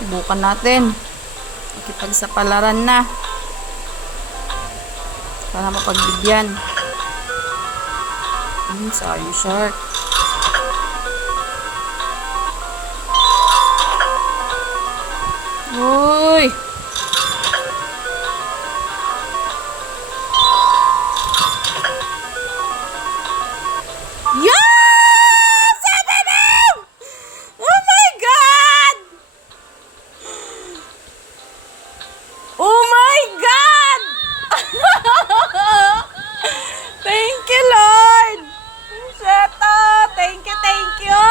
Subukan natin. Makipagsapalaran na. Para mapagbigyan. Sayang shark. Uy! Yeah! 7M! Oh my God! Oh my God! Thank you, Lord! Sheta! Thank you, thank you!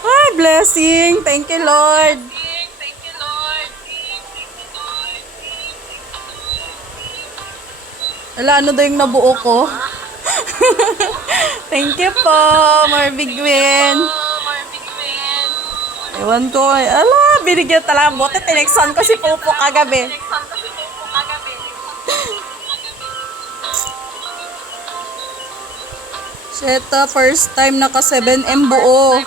Ay, blessing! Thank you, Lord! Wala, ano daw yung nabuo ko? Thank you po, Marvin Gwen. Ewan ko. Ala, binigyan talaga. Buti tineksan ko si Popo kagabi. Sheta, first time naka 7M buo.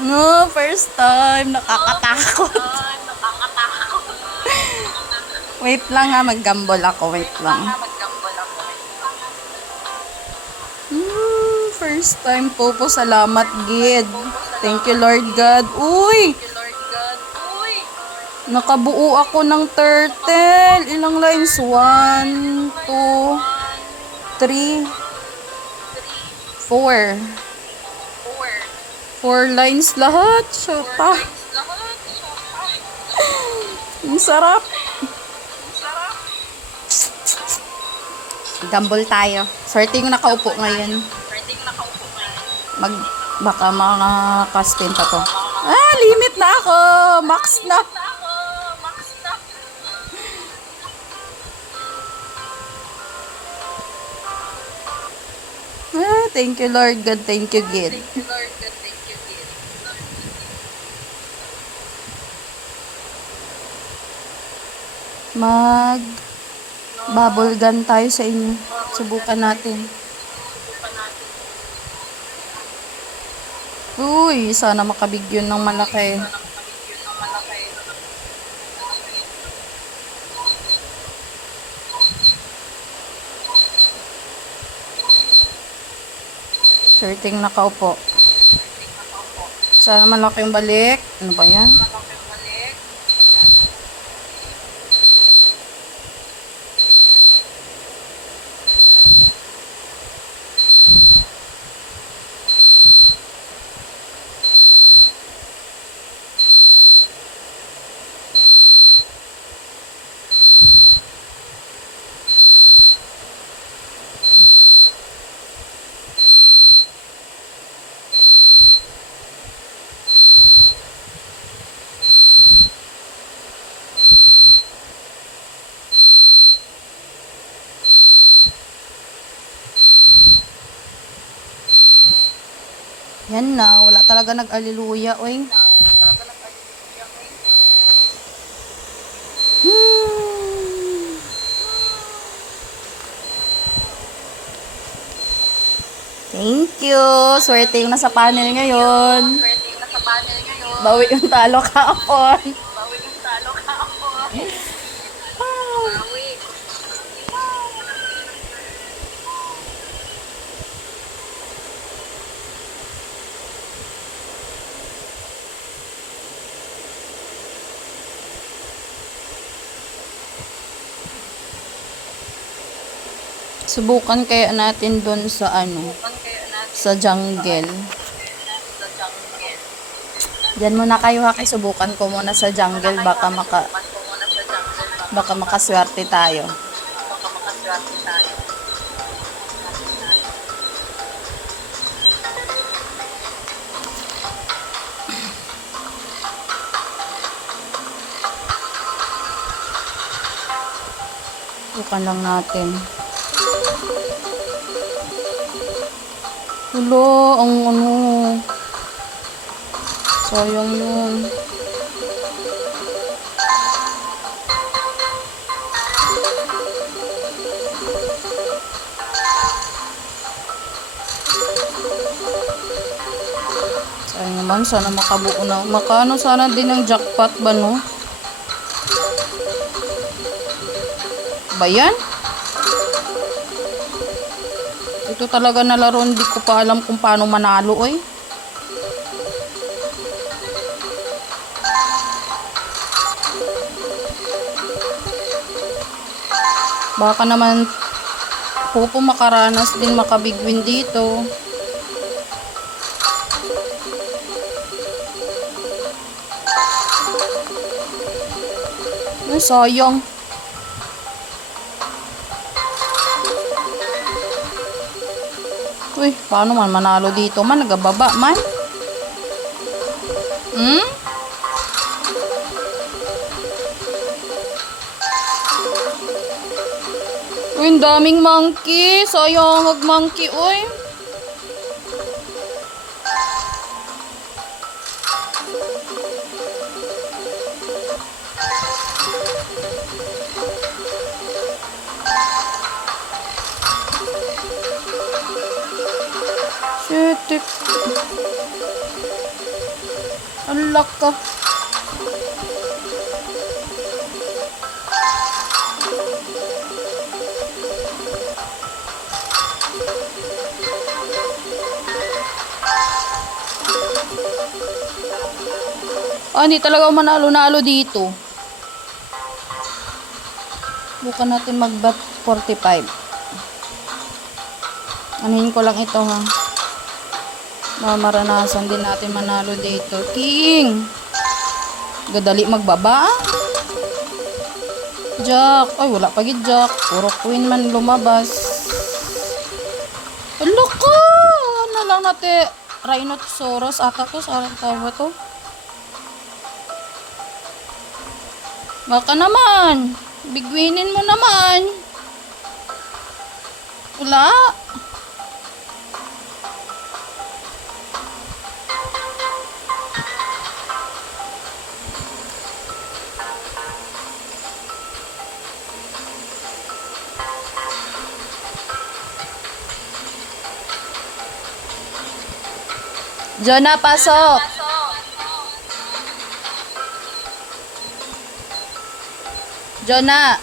No, first time. Nakakatakot. Wait lang ha, mag-gamble ako. Wait lang. First time po. Salamat, Gid. Thank you, Lord God. Uy! Nakabuo ako ng turtle. Ilang lines? 1, 2, 3, 4. 4 lines lahat. Shota. Ang sarap. Gamble tayo. Swerte yung nakaupo ngayon. Baka makaka-spin pa to. Ah, limit na ako. Max na. Ah, thank you, Lord God. Thank you, Gid. Bubble gun tayo sa inyo. Subukan natin. Uy, sana makabigyan ng malaki. Certing nakaupo. Sana malaki yung balik. Ano ba yan? Yan na, wala talaga nag-aliluya, oy. Thank you. Swerte yung nasa panel ngayon. Bawi yung talo kahapon. Subukan kaya natin doon sa sa jungle. Diyan muna kayo ha, subukan ko muna sa jungle, baka makaswerte tayo. Subukan lang natin. Hulo, ang sayang yun. naman. Sana makabuo na. Makano sana din ng jackpot ba, no? Ba yan? Ito talaga na laro. Hindi ko pa alam kung paano manalo, oy. Baka naman Popo makaranas din makabigwin dito. Ay, sayang. Uy, paano man manalo dito man? Nagababa man. Uy, ang daming monkey. Sayang mag-monkey, uy. Shit. Alak ka. Hindi talaga ako manalo-nalo dito. Bukan natin mag-bet 45. Anuhin ko lang ito, ha. Maranasan din natin manalo dito. King! Gadali magbaba. Jack. Ay, wala pa gid Jack. Puro queen man lumabas. Hello ka! Ano lang natin? Rhinoceros ata to. Sarang tawa to. Baka naman. Bigwinin mo naman. Wala. Jonah, pasok. Jonah.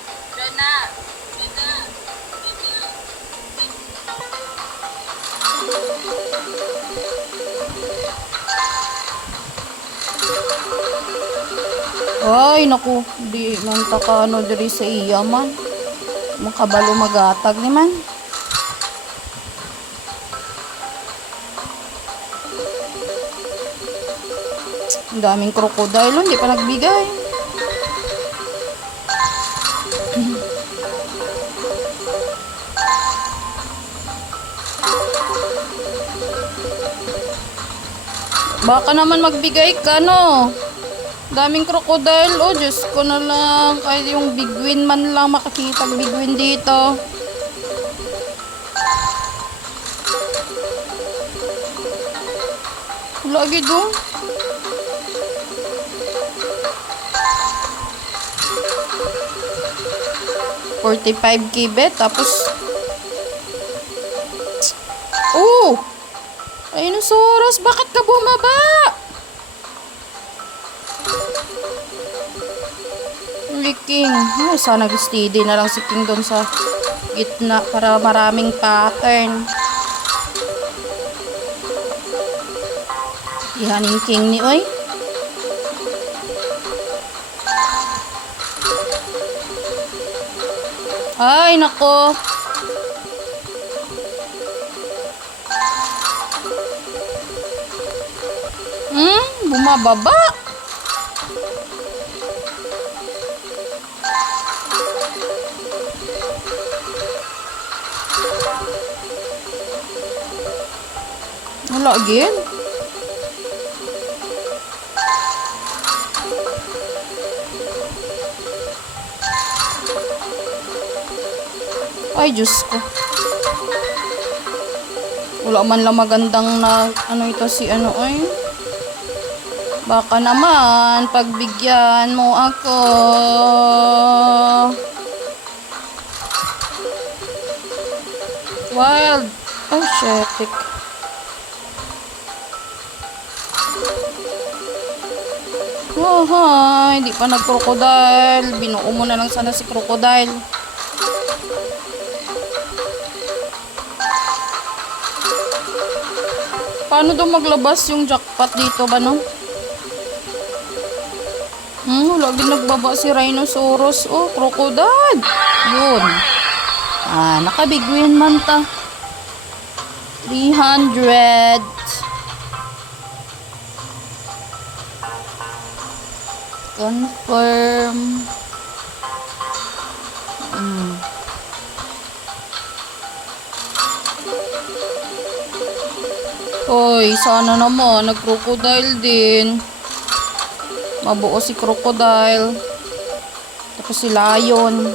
Ay, naku. Di man takano diri sa iya man. Makabalo magatag ni man. Ang daming crocodile. Hindi pa nagbigay. Baka naman magbigay ka, no? Daming crocodile. Oh, Diyos ko na lang. Kahit yung bigwin man lang makakita bigwin dito. Lagi do. $45K bet. Tapos Rhinoceros, bakit ka bumaba? King. Sana nag-steady na lang si King doon sa gitna para maraming pattern. Ihaning King ni oy. Ay, nako. Bumababa. Wala again. Ay, Diyos ko. Wala man lang magandang na ano ito si ano ay. Baka naman pagbigyan mo ako. Wild. Oh, shit. Ay, hindi pa nag-crocodile. Binuo mo na lang sana si crocodile. Paano daw maglabas yung jackpot dito ba, no? Lagi nagbaba si rhinoceros. Oh, crocodile. Yun. Nakabigwin man ta. 300. Confirm. Hoy, sana naman nag-crocodile din. Mabuo si crocodile. Tapos si lion.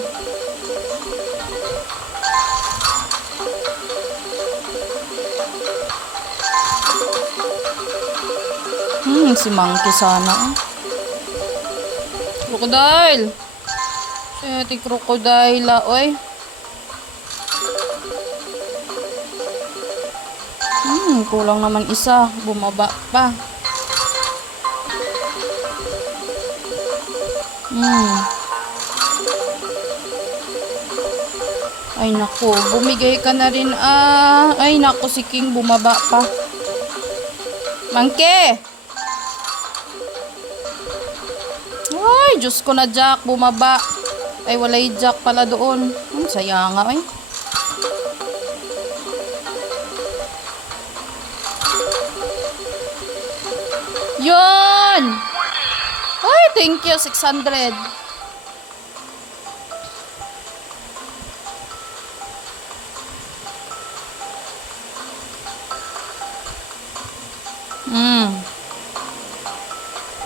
Si monkey sana. Crocodile. Shit, crocodile oy. Kulang naman isa. Bumaba pa. Ay naku, bumigay ka na rin. Ay naku, si King bumaba pa. Monkey! Ay, Diyos ko na, Jack, bumaba. Ay, walay Jack pala doon. Saya nga, ay. Yun! Ay, thank you, 600.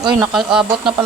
Uy, nakaabot na pala.